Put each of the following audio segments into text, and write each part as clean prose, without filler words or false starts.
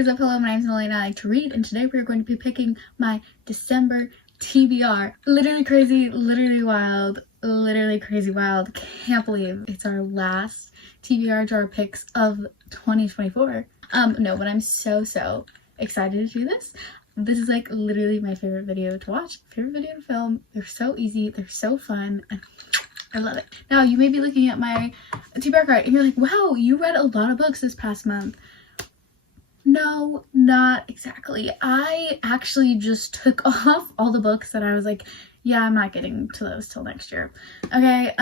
What is up? Hello, my name is Emily and I like to read, and today we're going to be picking my December TBR. Literally crazy, literally wild, literally crazy wild. Can't believe it's our last TBR jar picks of 2024. No, but I'm so excited to do this. This is like literally my favorite video to watch, favorite video to film. They're so easy, they're so fun, and I love it. Now, you may be looking at my TBR card and you're like, wow, you read a lot of books this past month. No, not exactly. I actually just took off all the books that I was like, yeah, I'm not getting to those till next year. Okay,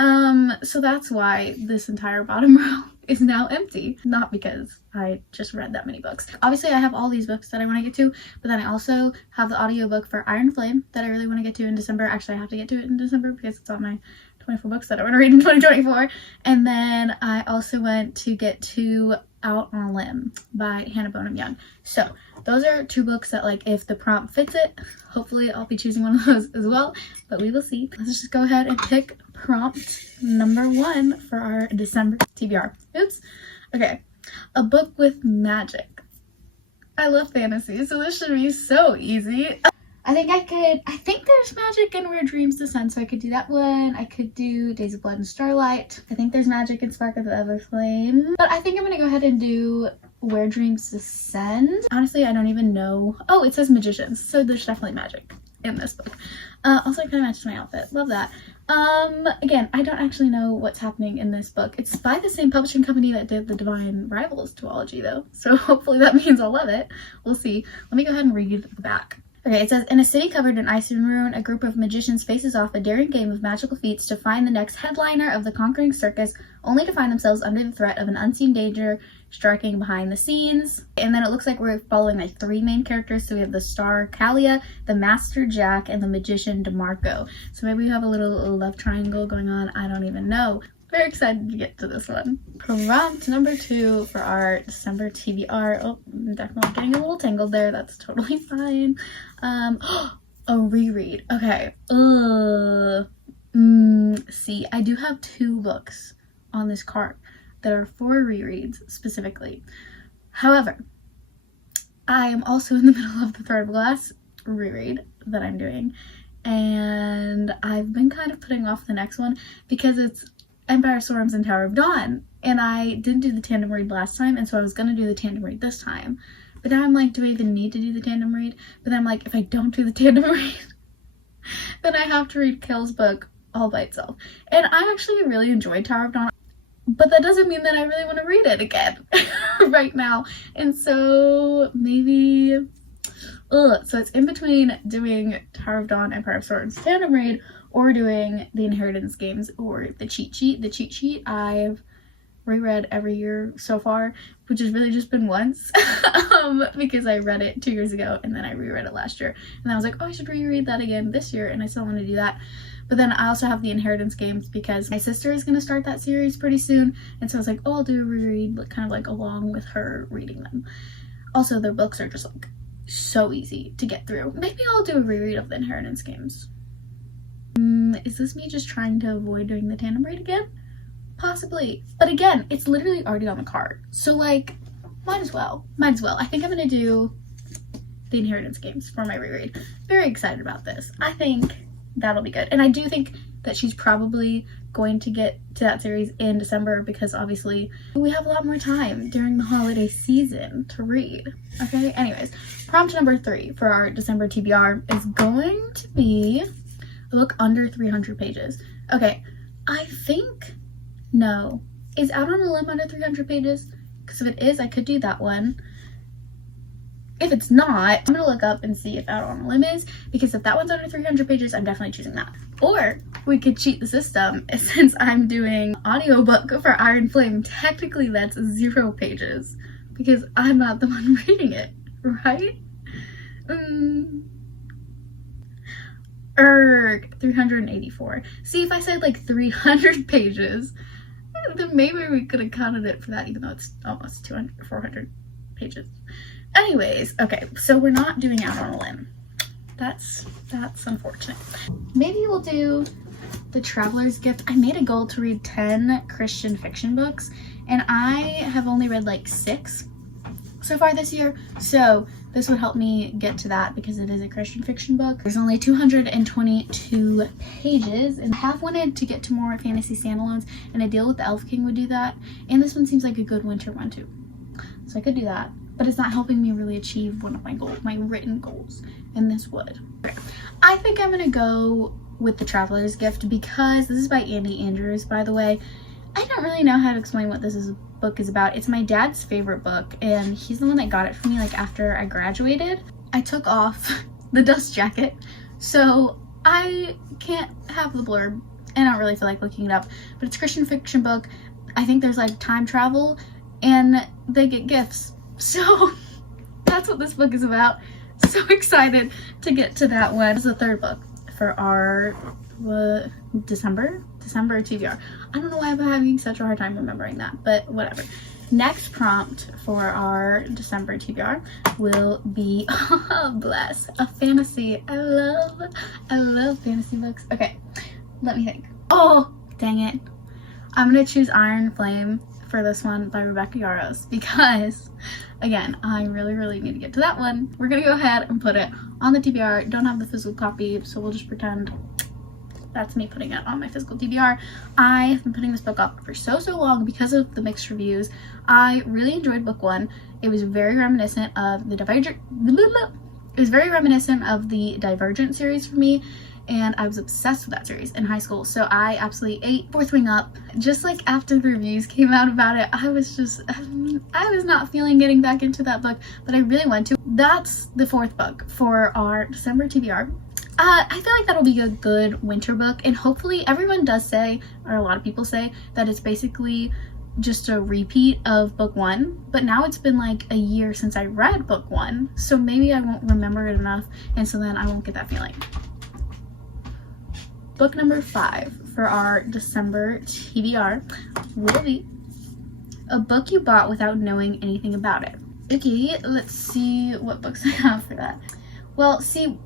so that's why this entire bottom row is now empty. Not because I just read that many books. Obviously, I have all these books that I want to get to, but then I also have the audiobook for Iron Flame that I really want to get to in December. Actually, I have to get to it in December because it's on my 24 books that I want to read in 2024. And then I also went to get to Out on a Limb by Hannah Bonham Young. So those are two books that, like, if the prompt fits it, hopefully I'll be choosing one of those as well, but we will see. Let's just go ahead and pick prompt number 1 for our December TBR. Oops. Okay. A book with magic. I love fantasy, so this should be so easy. I think there's magic in Where Dreams Descend, so I could do that one. I could do Days of Blood and Starlight. I think there's magic in Spark of the Everflame. But I think I'm gonna go ahead and do Where Dreams Descend. Honestly, I don't even know. Oh, it says magicians, so there's definitely magic in this book. Also, it kind of matches my outfit. Love that. Again, I don't actually know what's happening in this book. It's by the same publishing company that did the Divine Rivals duology, though, so hopefully that means I'll love it. We'll see. Let me go ahead and read the back. Okay, it says, in a city covered in ice and ruin, a group of magicians faces off a daring game of magical feats to find the next headliner of the conquering circus, only to find themselves under the threat of an unseen danger striking behind the scenes. And then it looks like we're following like 3 main characters. So we have the star Kalia, the master Jack, and the magician DeMarco. So maybe we have a little love triangle going on. I don't even know. Very excited to get to this one. Prompt number 2 for our December TBR. Oh, I'm definitely getting a little tangled there. That's totally fine. A reread. Okay. See, I do have 2 books on this card that are for rereads specifically. However, I am also in the middle of the Thread of Glass reread that I'm doing, and I've been kind of putting off the next one because it's Empire Storms and Tower of Dawn, and I didn't do the tandem read last time, and so I was gonna do the tandem read this time. But now I'm like, do I even need to do the tandem read? But then I'm like, if I don't do the tandem read, then I have to read Kale's book all by itself. And I actually really enjoyed Tower of Dawn, but that doesn't mean that I really want to read it again right now. And so maybe, so it's in between doing Tower of Dawn, Empire of Swords tandem read, or doing the Inheritance Games or the cheat sheet. The cheat sheet I've reread every year so far, which has really just been once because I read it 2 years ago and then I reread it last year, and I was like, oh, I should reread that again this year, and I still want to do that. But then I also have the Inheritance Games because my sister is going to start that series pretty soon, and so I was like, oh, I'll do a reread, but kind of like along with her reading them. Also, their books are just like so easy to get through. Maybe I'll do a reread of the Inheritance Games. Is this me just trying to avoid doing the tandem read again? Possibly. But again, it's literally already on the card. So, like, might as well. I think I'm going to do the Inheritance Games for my reread. Very excited about this. I think that'll be good. And I do think that she's probably going to get to that series in December because obviously we have a lot more time during the holiday season to read. Okay, anyways, prompt number 3 for our December TBR is going to be a book under 300 pages. Okay, I think, no. Is Out on a Limb under 300 pages? Because if it is, I could do that one. If it's not, I'm gonna look up and see if Out on a Limb is, because if that one's under 300 pages, I'm definitely choosing that. Or we could cheat the system, since I'm doing audiobook for Iron Flame. Technically, that's 0 pages, because I'm not the one reading it, right? 384. See, if I said like 300 pages, then maybe we could have counted it for that, even though it's almost 200 or 400 pages. Anyways, okay, so we're not doing Out on a Limb. That's unfortunate. Maybe we'll do The Traveler's Gift. I made a goal to read 10 Christian fiction books, and I have only read like 6. so far this year. So this would help me get to that because it is a Christian fiction book. There's only 222 pages, and I have wanted to get to more fantasy standalones, and a Deal with the Elf King would do that. And this one seems like a good winter one too. So I could do that, but it's not helping me really achieve one of my goals, my written goals, and this would. I think I'm gonna go with The Traveler's Gift because this is by Andy Andrews, by the way. I don't really know how to explain what this book is about. It's my dad's favorite book, and he's the one that got it for me like after I graduated. I took off the dust jacket, so I can't have the blurb. I don't really feel like looking it up, but it's a Christian fiction book. I think there's like time travel, and they get gifts. So that's what this book is about. So excited to get to that one. This is the third book for our December TBR. I don't know why I'm having such a hard time remembering that, but whatever. Next prompt for our December TBR will be, oh bless, a fantasy. I love fantasy books. Okay, let me think. Oh, dang it. I'm gonna choose Iron Flame for this one by Rebecca Yarros because, again, I really need to get to that one. We're gonna go ahead and put it on the TBR. Don't have the physical copy, so we'll just pretend that's me putting it on my physical TBR. I have been putting this book up for so long because of the mixed reviews. I really enjoyed book one. It was very reminiscent of the Divergent series for me, and I was obsessed with that series in high school. So I absolutely ate Fourth Wing up. Just like after the reviews came out about it, I was not feeling getting back into that book, but I really want to. That's the fourth book for our December TBR. I feel like that'll be a good winter book, and hopefully everyone does say, or a lot of people say, that it's basically just a repeat of book one, but now it's been like a year since I read book one, so maybe I won't remember it enough, and so then I won't get that feeling. Book number 5 for our December TBR will be a book you bought without knowing anything about it. Okay, let's see what books I have for that. Well, see,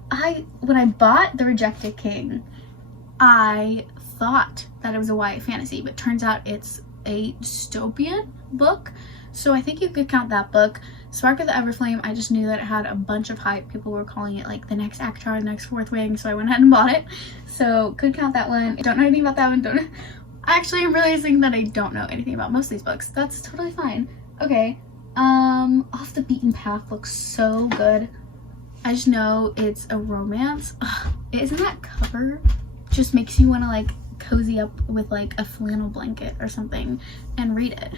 when I bought The Rejected King, I thought that it was a YA fantasy, but turns out it's a dystopian book. So I think you could count that book. Spark of the Everflame, I just knew that it had a bunch of hype. People were calling it like the next Avatar, the next Fourth Wing, so I went ahead and bought it. So could count that one. I don't know anything about that one. I actually am realizing that I don't know anything about most of these books. That's totally fine. Okay, Off the Beaten Path looks so good. I just know it's a romance. Ugh, isn't that cover just makes you want to like cozy up with like a flannel blanket or something and read it.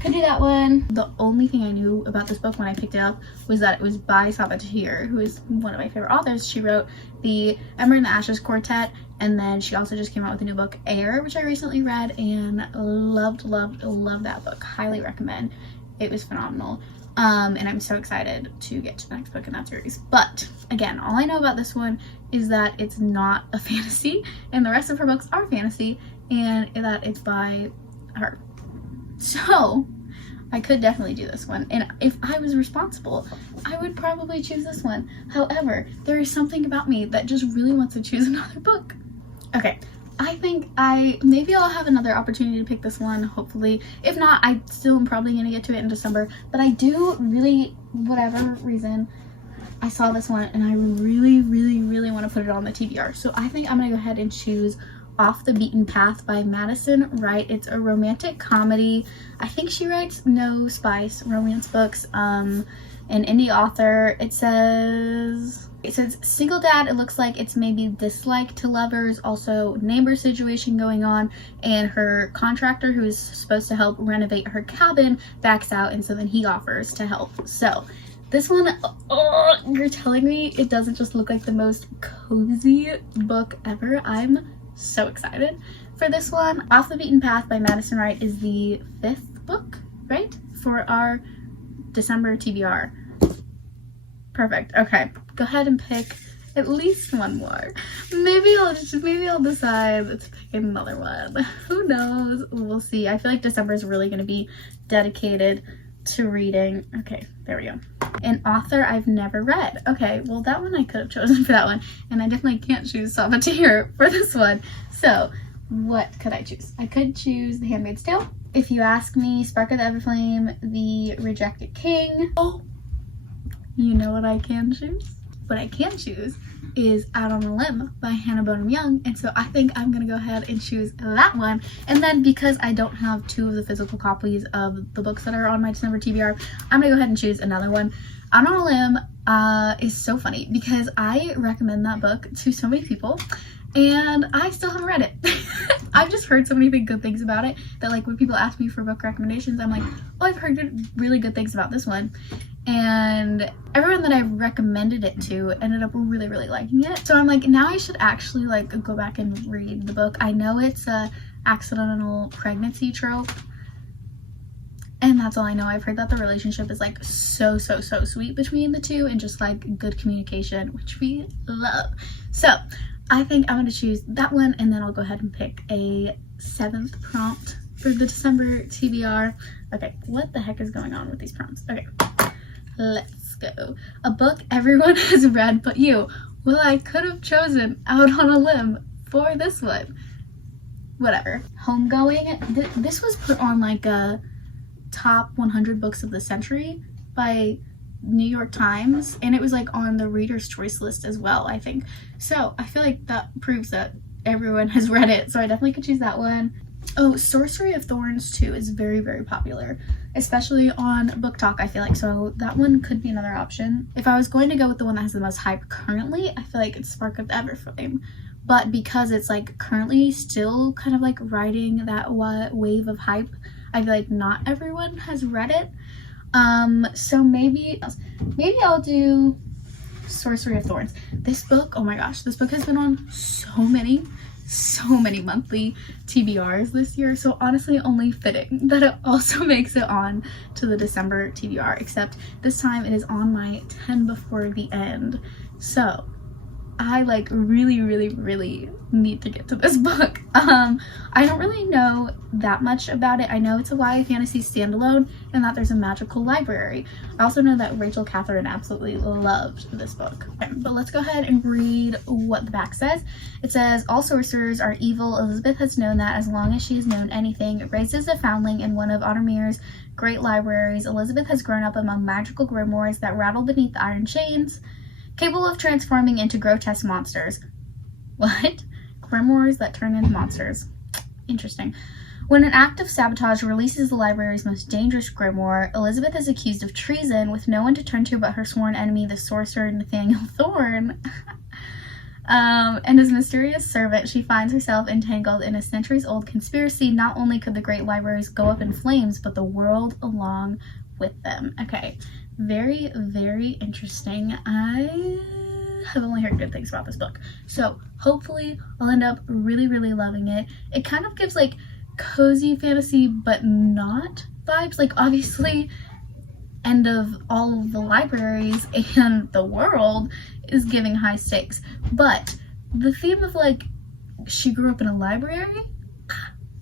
Could do that one. The only thing I knew about this book when I picked it up was that it was by Sabathir, who is one of my favorite authors. She wrote the Ember and the Ashes Quartet, and then she also just came out with a new book, Air, which I recently read and loved that book. Highly recommend. It was phenomenal. And I'm so excited to get to the next book in that series. But again, all I know about this one is that it's not a fantasy, and the rest of her books are fantasy, and that it's by her. So I could definitely do this one, and if I was responsible, I would probably choose this one. However, there is something about me that just really wants to choose another book. Okay, I think maybe I'll have another opportunity to pick this one, hopefully. If not, I still am probably going to get to it in December. But I do really, whatever reason, I saw this one and I really want to put it on the TBR. So I think I'm going to go ahead and choose Off the Beaten Path by Madison Wright. It's a romantic comedy. I think she writes no spice romance books. An indie author. It says single dad. It looks like it's maybe dislike to lovers, also neighbor situation going on, and her contractor who is supposed to help renovate her cabin backs out, and so then he offers to help. So this one, oh, you're telling me it doesn't just look like the most cozy book ever. I'm so excited for this one. Off the Beaten Path by Madison Wright is the 5th book, right, for our December TBR. Perfect. Okay, go ahead and pick at least one more. Maybe I'll decide to pick another one. Who knows? We'll see. I feel like December is really going to be dedicated to reading. Okay, there we go. An author I've never read. Okay, well that one I could have chosen for that one, and I definitely can't choose Sabathir for this one. So what could I choose? I could choose The Handmaid's Tale. if you ask me, Spark of the Everflame, The Rejected King. Oh, you know what I can choose? What I can choose is Out on a Limb by Hannah Bonham Young, and so I think I'm gonna go ahead and choose that one. And then because I don't have 2 of the physical copies of the books that are on my December TBR, I'm gonna go ahead and choose another one. Out on a Limb is so funny because I recommend that book to so many people and I still haven't read it. I've just heard so many good things about it that, like, when people ask me for book recommendations, I'm like, oh, I've heard really good things about this one. And everyone that I've recommended it to ended up really liking it. So I'm like, now I should actually, like, go back and read the book. I know it's a accidental pregnancy trope, and that's all I know. I've heard that the relationship is, like, so sweet between the two, and just, like, good communication, which we love. So I think I'm going to choose that one, and then I'll go ahead and pick a 7th prompt for the December TBR. Okay, what the heck is going on with these prompts? Okay, let's go. A book everyone has read but you. Well, I could have chosen Out on a Limb for this one. Whatever. Homegoing. This was put on, like, a top 100 books of the century by New York Times, and it was, like, on the Reader's Choice list as well, I think. So I feel like that proves that everyone has read it, so I definitely could choose that one. Oh, Sorcery of Thorns too is very popular, especially on Book Talk, I feel like, so that one could be another option. If I was going to go with the one that has the most hype currently, I feel like it's Spark of the Everflame, but because it's, like, currently still kind of, like, riding that wave of hype, I feel like not everyone has read it. So maybe I'll do Sorcery of Thorns. This book, oh my gosh, this book has been on so many monthly TBRs this year, so honestly only fitting that it also makes it on to the December TBR, except this time it is on my 10 before the end. So I, like, really need to get to this book. I don't really know that much about it. I know it's a YA fantasy standalone and that there's a magical library. I also know that Rachel Catherine absolutely loved this book. Okay, but let's go ahead and read what the back says. It says, all sorcerers are evil. Elizabeth has known that as long as she has known anything. Raised as a foundling in one of Automere's great libraries, Elizabeth has grown up among magical grimoires that rattle beneath the iron chains, capable of transforming into grotesque monsters. What? Grimoires that turn into monsters. Interesting. When an act of sabotage releases the library's most dangerous grimoire, Elizabeth is accused of treason with no one to turn to but her sworn enemy, the sorcerer Nathaniel Thorne. And his mysterious servant, she finds herself entangled in a centuries-old conspiracy. Not only could the great libraries go up in flames, but the world along with them. Okay. Very interesting. I have only heard good things about this book, so hopefully I'll end up really loving it. It kind of gives, like, cozy fantasy but not vibes. Like, obviously end of all of the libraries and the world is giving high stakes, but the theme of, like, she grew up in a library,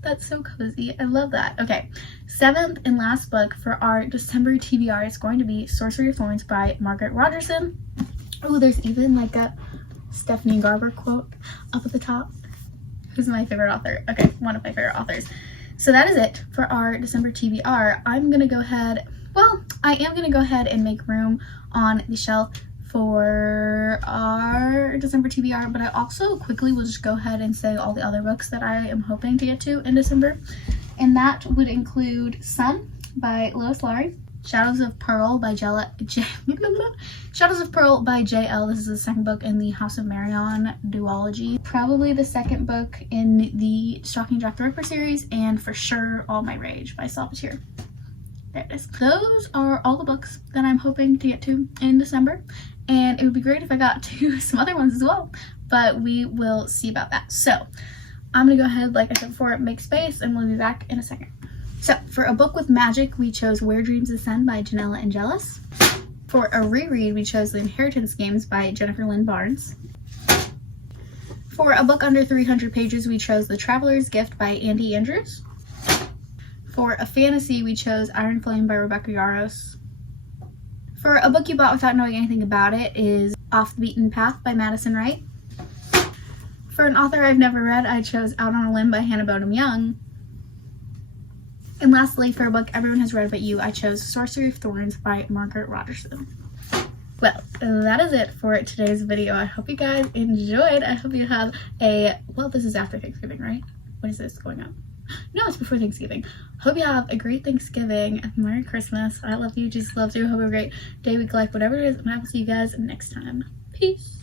that's so cozy. I love that. Okay, 7th and last book for our December TBR is going to be Sorcery of Thorns by Margaret Rogerson. Oh, there's even, like, a Stephanie Garber quote up at the top. Who's my favorite author? Okay, one of my favorite authors. So that is it for our December TBR. I am going to go ahead and make room on the shelf for our December TBR, but I also quickly will just go ahead and say all the other books that I am hoping to get to in December, and that would include Sun by Lois Lowry, Shadows of Pearl by Shadows of Pearl by J.L. This is the second book in the House of Marion duology, probably the second book in the Stalking Jack the Ripper series, and for sure All My Rage by Salvatore. There it is. Those are all the books that I'm hoping to get to in December, and it would be great if I got to some other ones as well, but we will see about that. So I'm gonna go ahead, like I said before, make space, and we'll be back in a second. So for a book with magic, we chose Where Dreams Ascend by Janella Angelis. For a reread, we chose The Inheritance Games by Jennifer Lynn Barnes. For a book under 300 pages, we chose The Traveler's Gift by Andy Andrews. For a fantasy, we chose Iron Flame by Rebecca Yarros. For a book you bought without knowing anything about it is Off the Beaten Path by Madison Wright. For an author I've never read, I chose Out on a Limb by Hannah Bonham Young. And lastly, for a book everyone has read but you, I chose Sorcery of Thorns by Margaret Rogerson. Well, that is it for today's video. I hope you guys enjoyed. I hope you have a, well, this is after Thanksgiving, right? When is this going up? No, it's before Thanksgiving. Hope you have a great Thanksgiving and Merry Christmas. I love you. Jesus loves you. Hope you have a great day, week, life, whatever it is. And I will see you guys next time. Peace.